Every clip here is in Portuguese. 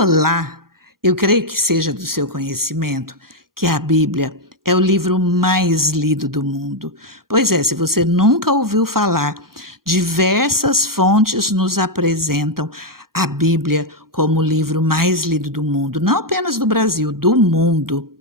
Olá! Eu creio que seja do seu conhecimento que a Bíblia é o livro mais lido do mundo. Pois é, se você nunca ouviu falar, diversas fontes nos apresentam a Bíblia como o livro mais lido do mundo, não apenas do Brasil, do mundo.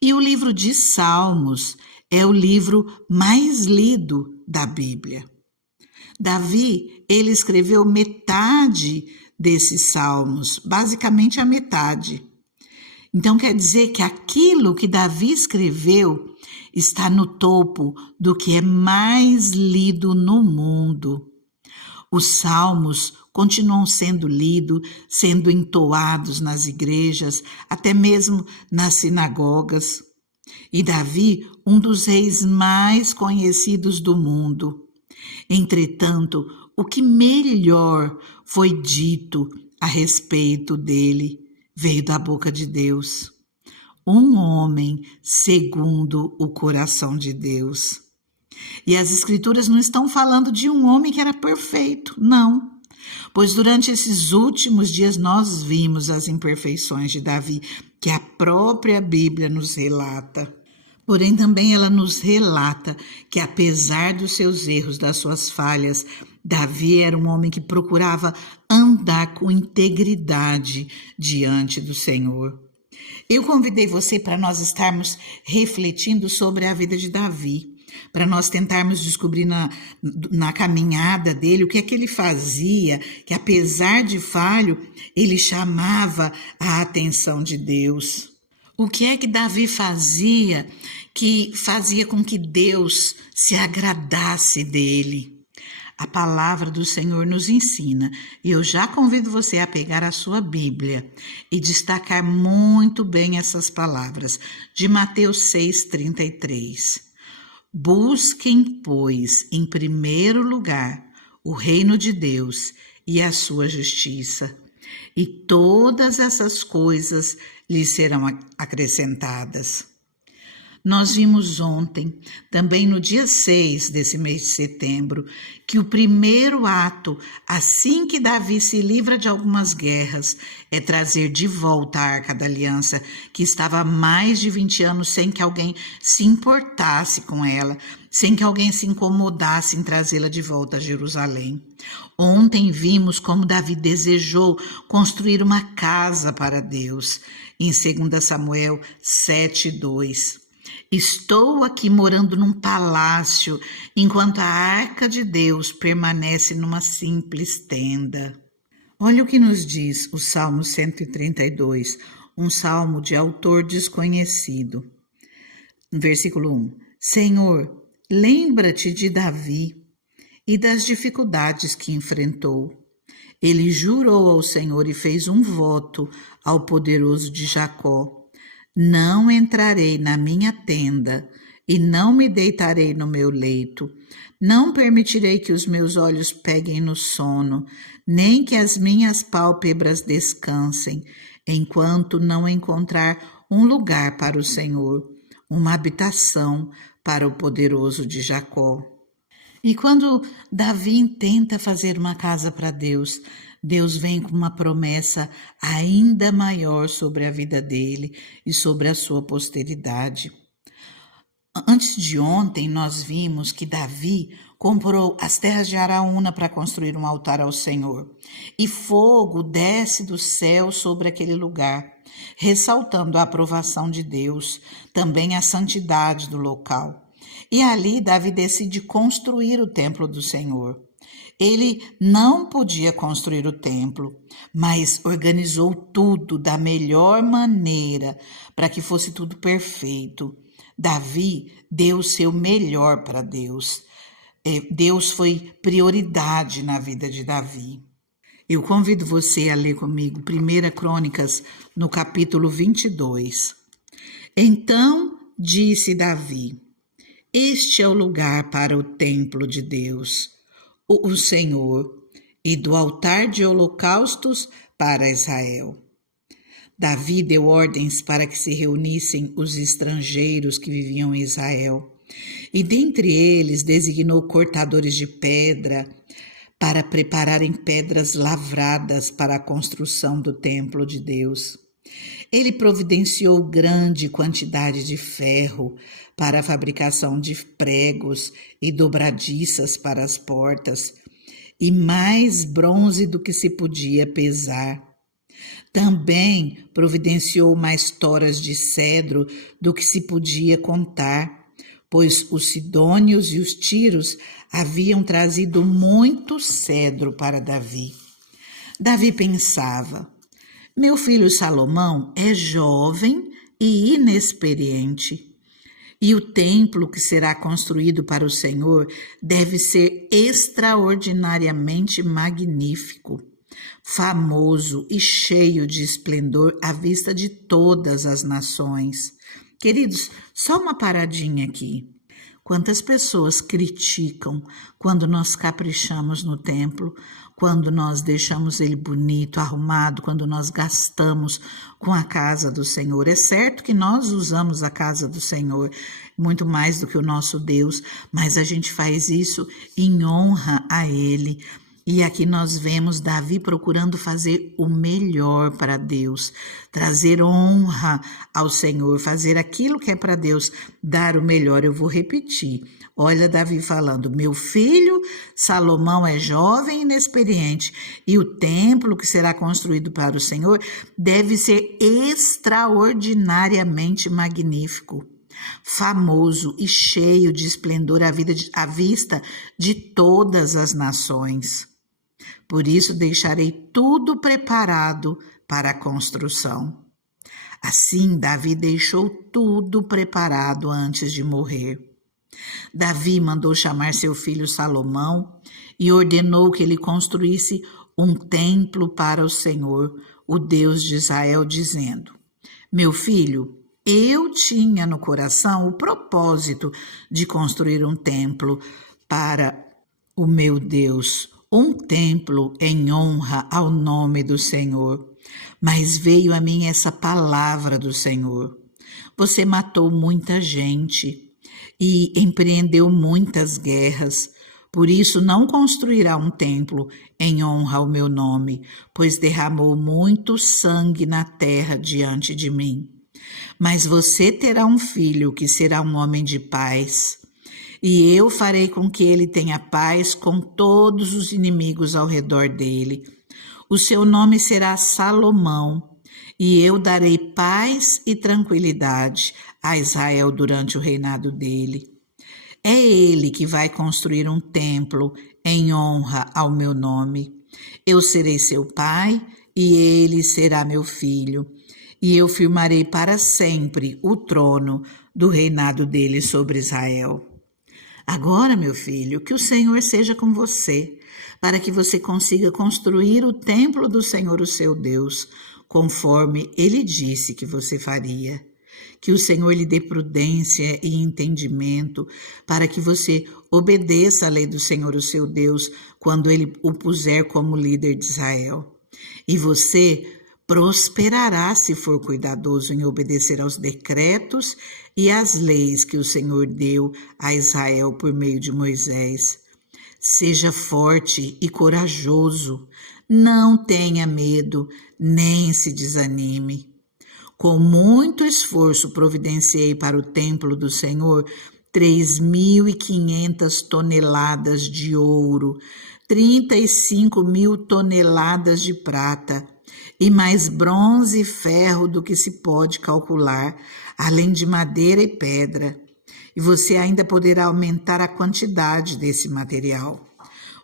E o livro de Salmos é o livro mais lido da Bíblia. Davi, ele escreveu metade desses salmos, basicamente a metade. Então quer dizer que aquilo que Davi escreveu está no topo do que é mais lido no mundo. Os salmos continuam sendo lidos, sendo entoados nas igrejas, até mesmo nas sinagogas. E Davi, um dos reis mais conhecidos do mundo. Entretanto, o que melhor foi dito a respeito dele veio da boca de Deus. Um homem segundo o coração de Deus. E as Escrituras não estão falando de um homem que era perfeito, não. Pois durante esses últimos dias nós vimos as imperfeições de Davi, que a própria Bíblia nos relata. Porém, também ela nos relata que, apesar dos seus erros, das suas falhas, Davi era um homem que procurava andar com integridade diante do Senhor. Eu convidei você para nós estarmos refletindo sobre a vida de Davi, para nós tentarmos descobrir na caminhada dele o que é que ele fazia, que apesar de falho, ele chamava a atenção de Deus. O que é que Davi fazia que fazia com que Deus se agradasse dele? A palavra do Senhor nos ensina, e eu já convido você a pegar a sua Bíblia e destacar muito bem essas palavras, de Mateus 6,33. Busquem, pois, em primeiro lugar o reino de Deus e a sua justiça, e todas essas coisas lhes serão acrescentadas. Nós vimos ontem, também no dia 6 desse mês de setembro, que o primeiro ato, assim que Davi se livra de algumas guerras, é trazer de volta a Arca da Aliança, que estava há mais de 20 anos sem que alguém se importasse com ela, sem que alguém se incomodasse em trazê-la de volta a Jerusalém. Ontem vimos como Davi desejou construir uma casa para Deus, em 2 Samuel 7:2. Estou aqui morando num palácio, enquanto a arca de Deus permanece numa simples tenda. Olha o que nos diz o Salmo 132, um salmo de autor desconhecido. Versículo 1. Senhor, lembra-te de Davi e das dificuldades que enfrentou. Ele jurou ao Senhor e fez um voto ao poderoso de Jacó. Não entrarei na minha tenda e não me deitarei no meu leito. Não permitirei que os meus olhos peguem no sono, nem que as minhas pálpebras descansem, enquanto não encontrar um lugar para o Senhor, uma habitação para o poderoso de Jacó. E quando Davi tenta fazer uma casa para Deus, Deus vem com uma promessa ainda maior sobre a vida dele e sobre a sua posteridade. Antes de ontem, nós vimos que Davi comprou as terras de Araúna para construir um altar ao Senhor. E fogo desce do céu sobre aquele lugar, ressaltando a aprovação de Deus, também a santidade do local. E ali Davi decide construir o templo do Senhor. Ele não podia construir o templo, mas organizou tudo da melhor maneira para que fosse tudo perfeito. Davi deu o seu melhor para Deus. Deus foi prioridade na vida de Davi. Eu convido você a ler comigo 1 Crônicas, no capítulo 22. Então disse Davi: este é o lugar para o templo de Deus, o Senhor, e do altar de holocaustos para Israel. Davi deu ordens para que se reunissem os estrangeiros que viviam em Israel, e dentre eles designou cortadores de pedra para prepararem pedras lavradas para a construção do templo de Deus. Ele providenciou grande quantidade de ferro para a fabricação de pregos e dobradiças para as portas, e mais bronze do que se podia pesar. Também providenciou mais toras de cedro do que se podia contar, pois os sidônios e os tíros haviam trazido muito cedro para Davi. Davi pensava: meu filho Salomão é jovem e inexperiente, e o templo que será construído para o Senhor deve ser extraordinariamente magnífico, famoso e cheio de esplendor à vista de todas as nações. Queridos, só uma paradinha aqui. Quantas pessoas criticam quando nós caprichamos no templo, quando nós deixamos ele bonito, arrumado, quando nós gastamos com a casa do Senhor. É certo que nós usamos a casa do Senhor muito mais do que o nosso Deus, mas a gente faz isso em honra a Ele. E aqui nós vemos Davi procurando fazer o melhor para Deus, trazer honra ao Senhor, fazer aquilo que é para Deus, dar o melhor. Eu vou repetir. Olha Davi falando: meu filho Salomão é jovem e inexperiente, e o templo que será construído para o Senhor deve ser extraordinariamente magnífico, famoso e cheio de esplendor à vista de todas as nações. Por isso deixarei tudo preparado para a construção. Assim, Davi deixou tudo preparado antes de morrer. Davi mandou chamar seu filho Salomão e ordenou que ele construísse um templo para o Senhor, o Deus de Israel, dizendo: meu filho, eu tinha no coração o propósito de construir um templo para o meu Deus, um templo em honra ao nome do Senhor. Mas veio a mim essa palavra do Senhor: você matou muita gente e empreendeu muitas guerras, por isso não construirá um templo em honra ao meu nome, pois derramou muito sangue na terra diante de mim. Mas você terá um filho que será um homem de paz, e eu farei com que ele tenha paz com todos os inimigos ao redor dele. O seu nome será Salomão, e eu darei paz e tranquilidade a Israel durante o reinado dele. É ele que vai construir um templo em honra ao meu nome. Eu serei seu pai, e ele será meu filho, e eu firmarei para sempre o trono do reinado dele sobre Israel. Agora, meu filho, que o Senhor seja com você, para que você consiga construir o templo do Senhor, o seu Deus, conforme ele disse que você faria. Que o Senhor lhe dê prudência e entendimento, para que você obedeça a lei do Senhor, o seu Deus, quando ele o puser como líder de Israel. E você prosperará se for cuidadoso em obedecer aos decretos e às leis que o Senhor deu a Israel por meio de Moisés. Seja forte e corajoso, não tenha medo, nem se desanime. Com muito esforço providenciei para o templo do Senhor 3.500 toneladas de ouro, 35.000 toneladas de prata, e mais bronze e ferro do que se pode calcular, além de madeira e pedra. E você ainda poderá aumentar a quantidade desse material.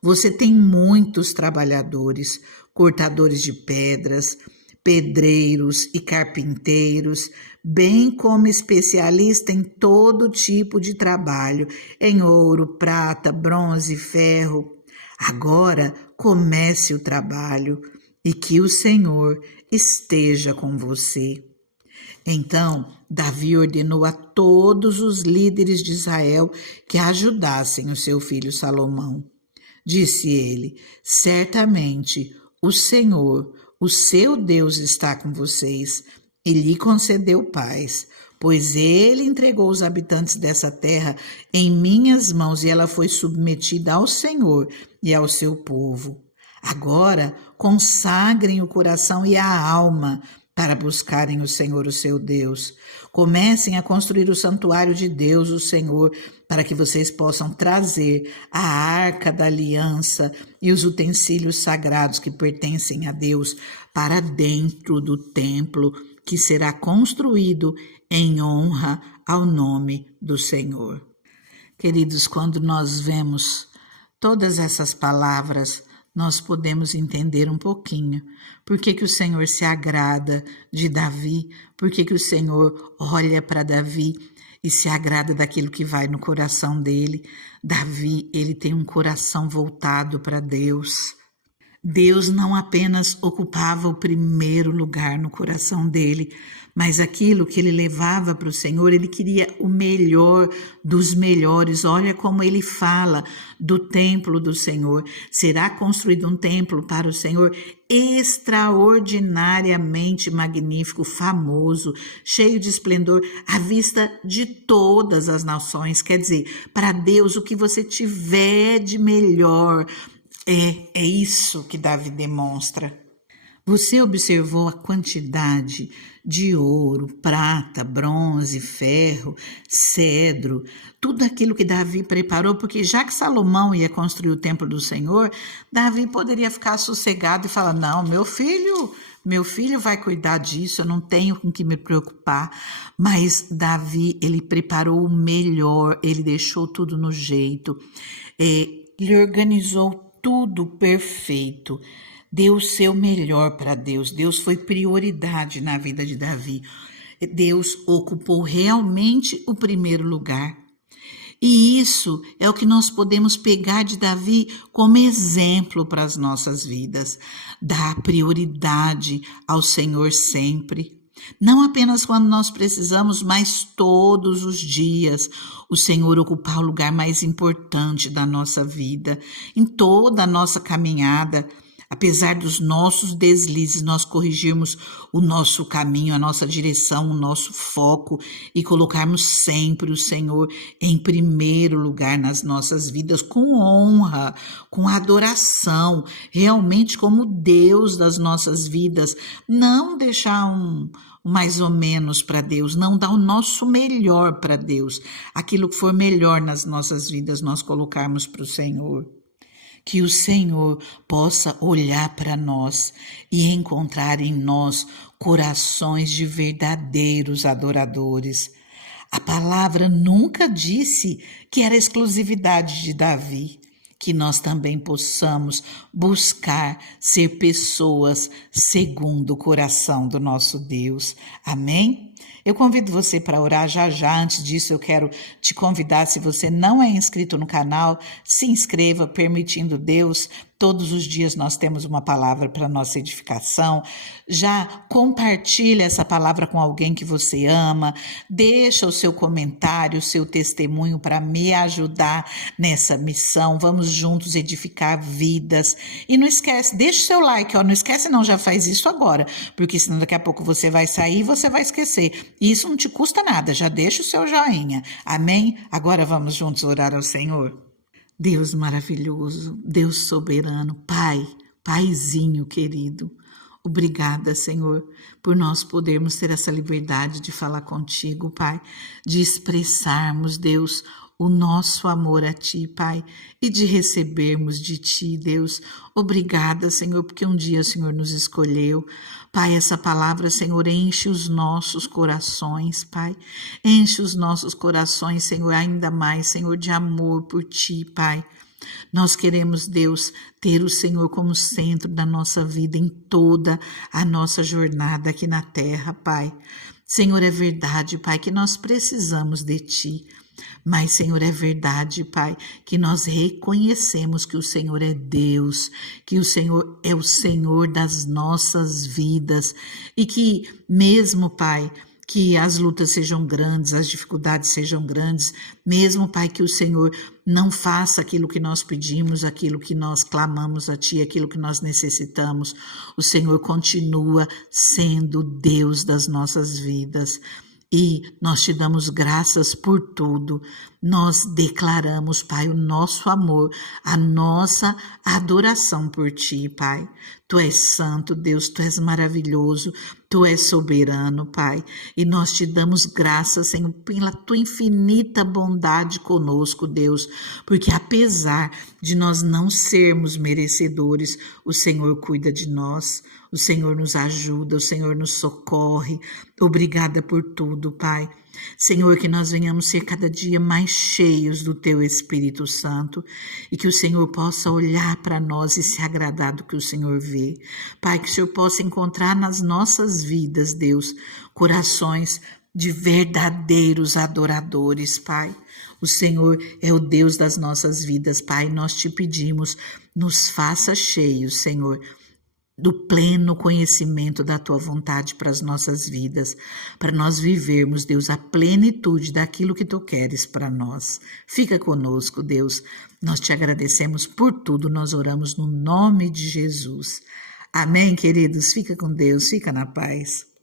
Você tem muitos trabalhadores, cortadores de pedras, pedreiros e carpinteiros, bem como especialista em todo tipo de trabalho, em ouro, prata, bronze e ferro. Agora comece o trabalho e que o Senhor esteja com você. Então, Davi ordenou a todos os líderes de Israel que ajudassem o seu filho Salomão. Disse ele: certamente o Senhor, o seu Deus, está com vocês e lhe concedeu paz, pois ele entregou os habitantes dessa terra em minhas mãos e ela foi submetida ao Senhor e ao seu povo. Agora, consagrem o coração e a alma para buscarem o Senhor, o seu Deus. Comecem a construir o santuário de Deus, o Senhor, para que vocês possam trazer a arca da aliança e os utensílios sagrados que pertencem a Deus para dentro do templo que será construído em honra ao nome do Senhor. Queridos, quando nós vemos todas essas palavras, nós podemos entender um pouquinho por que o Senhor se agrada de Davi, por que o Senhor olha para Davi e se agrada daquilo que vai no coração dele. Davi, ele tem um coração voltado para Deus. Deus não apenas ocupava o primeiro lugar no coração dele, mas aquilo que ele levava para o Senhor, ele queria o melhor dos melhores. Olha como ele fala do templo do Senhor. Será construído um templo para o Senhor extraordinariamente magnífico, famoso, cheio de esplendor, à vista de todas as nações. Quer dizer, para Deus, o que você tiver de melhor, é isso que Davi demonstra. Você observou a quantidade de ouro, prata, bronze, ferro, cedro, tudo aquilo que Davi preparou, porque já que Salomão ia construir o templo do Senhor, Davi poderia ficar sossegado e falar: não, meu filho vai cuidar disso, eu não tenho com que me preocupar. Mas Davi, ele preparou o melhor, ele deixou tudo no jeito, ele organizou tudo perfeito, deu o seu melhor para Deus. Deus foi prioridade na vida de Davi. Deus ocupou realmente o primeiro lugar. E isso é o que nós podemos pegar de Davi como exemplo para as nossas vidas. Dar prioridade ao Senhor sempre. Não apenas quando nós precisamos, mas todos os dias. O Senhor ocupar o lugar mais importante da nossa vida, em toda a nossa caminhada. Apesar dos nossos deslizes, nós corrigirmos o nosso caminho, a nossa direção, o nosso foco e colocarmos sempre o Senhor em primeiro lugar nas nossas vidas, com honra, com adoração, realmente como Deus das nossas vidas. Não deixar um mais ou menos para Deus, não dar o nosso melhor para Deus. Aquilo que for melhor nas nossas vidas, nós colocarmos para o Senhor. Que o Senhor possa olhar para nós e encontrar em nós corações de verdadeiros adoradores. A palavra nunca disse que era exclusividade de Davi, que nós também possamos buscar ser pessoas segundo o coração do nosso Deus. Amém? Eu convido você para orar já já. Antes disso, eu quero te convidar, se você não é inscrito no canal, se inscreva, permitindo Deus. Todos os dias nós temos uma palavra para nossa edificação. Já compartilha essa palavra com alguém que você ama. Deixa o seu comentário, o seu testemunho para me ajudar nessa missão. Vamos juntos edificar vidas. E não esquece, deixa o seu like, ó. Não esquece não, já faz isso agora, porque senão daqui a pouco você vai sair e você vai esquecer. E isso não te custa nada, já deixa o seu joinha. Amém? Agora vamos juntos orar ao Senhor. Deus maravilhoso, Deus soberano, Pai, Paizinho querido, obrigada, Senhor, por nós podermos ter essa liberdade de falar contigo, Pai, de expressarmos, Deus, o nosso amor a Ti, Pai, e de recebermos de Ti, Deus. Obrigada, Senhor, porque um dia o Senhor nos escolheu. Pai, essa palavra, Senhor, enche os nossos corações, Pai. Enche os nossos corações, Senhor, ainda mais, Senhor, de amor por Ti, Pai. Nós queremos, Deus, ter o Senhor como centro da nossa vida em toda a nossa jornada aqui na terra, Pai. Senhor, é verdade, Pai, que nós precisamos de Ti. Mas, Senhor, é verdade, Pai, que nós reconhecemos que o Senhor é Deus, que o Senhor é o Senhor das nossas vidas e que mesmo, Pai, que as lutas sejam grandes, as dificuldades sejam grandes, mesmo, Pai, que o Senhor não faça aquilo que nós pedimos, aquilo que nós clamamos a Ti, aquilo que nós necessitamos, o Senhor continua sendo Deus das nossas vidas. E nós te damos graças por tudo. Nós declaramos, Pai, o nosso amor, a nossa adoração por Ti, Pai. Tu és santo, Deus, Tu és maravilhoso, Tu és soberano, Pai. E nós te damos graças, Senhor, pela Tua infinita bondade conosco, Deus. Porque apesar de nós não sermos merecedores, o Senhor cuida de nós. O Senhor nos ajuda, o Senhor nos socorre. Obrigada por tudo, Pai. Senhor, que nós venhamos ser cada dia mais cheios do Teu Espírito Santo e que o Senhor possa olhar para nós e se agradar do que o Senhor vê. Pai, que o Senhor possa encontrar nas nossas vidas, Deus, corações de verdadeiros adoradores, Pai. O Senhor é o Deus das nossas vidas, Pai. Nós te pedimos, nos faça cheios, Senhor, do pleno conhecimento da Tua vontade para as nossas vidas, para nós vivermos, Deus, a plenitude daquilo que Tu queres para nós. Fica conosco, Deus. Nós te agradecemos por tudo, nós oramos no nome de Jesus. Amém, queridos? Fica com Deus, fica na paz.